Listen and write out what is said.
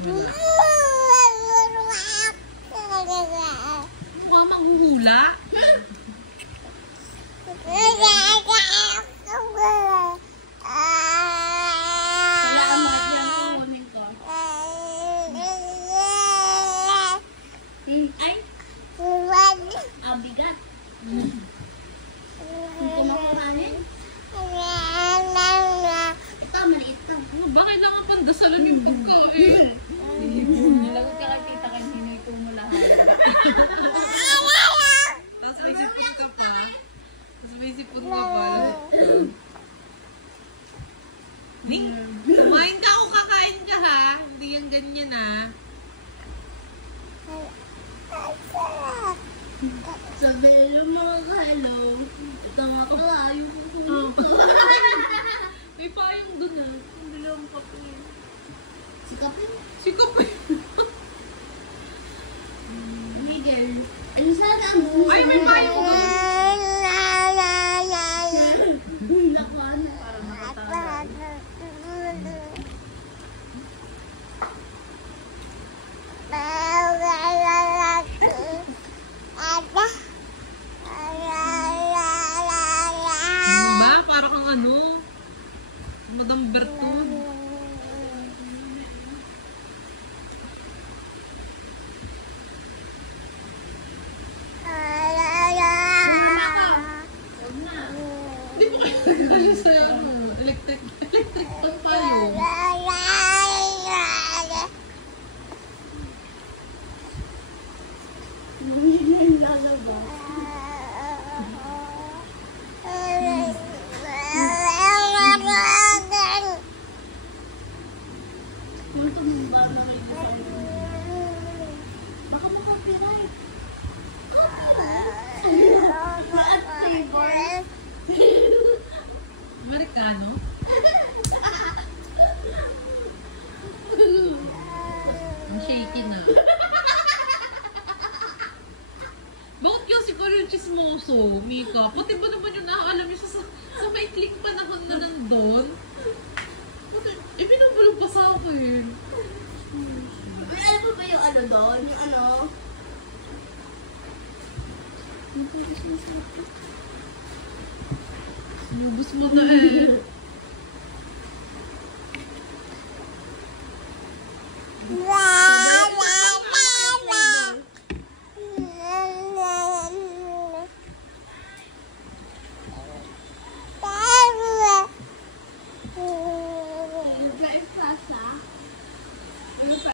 Mukha manghuhula. Bigat. Hindi ko makuhanin. Ito, maliit to. Ba, kailangan pandasalan yung pagkain. Lagot ka kay tita kay Ninoy ko mo lahat. Tapos may sipon ka pa. Tapos may sipon ka pa. Ning, kumain ka o kakain ka ha. Hindi yan ganyan ha. Sabi ng mga hello. Ito nga kalayo ko. May payong dun ha. Ang dalawang papel. Sikapin. Sikapin. Miguel. Ano sana ang buhay? Ay, may payong dun. Nakuha na. Parang makatagal. Ba? Para kang ano? Madam Bertun. Hindi mo kaya kasi sa electric pan pa yun. Baka makapiright. Amerikano? Ang shaky na. Bakit kasi ko rin chismoso, Mika? Pati ba naman yung nakakalam niyo sa maikling panahon na nandun? Binubulong pa sa akin. May alam mo ba yung ano doon? Yung ano? Sinubos mo na eh.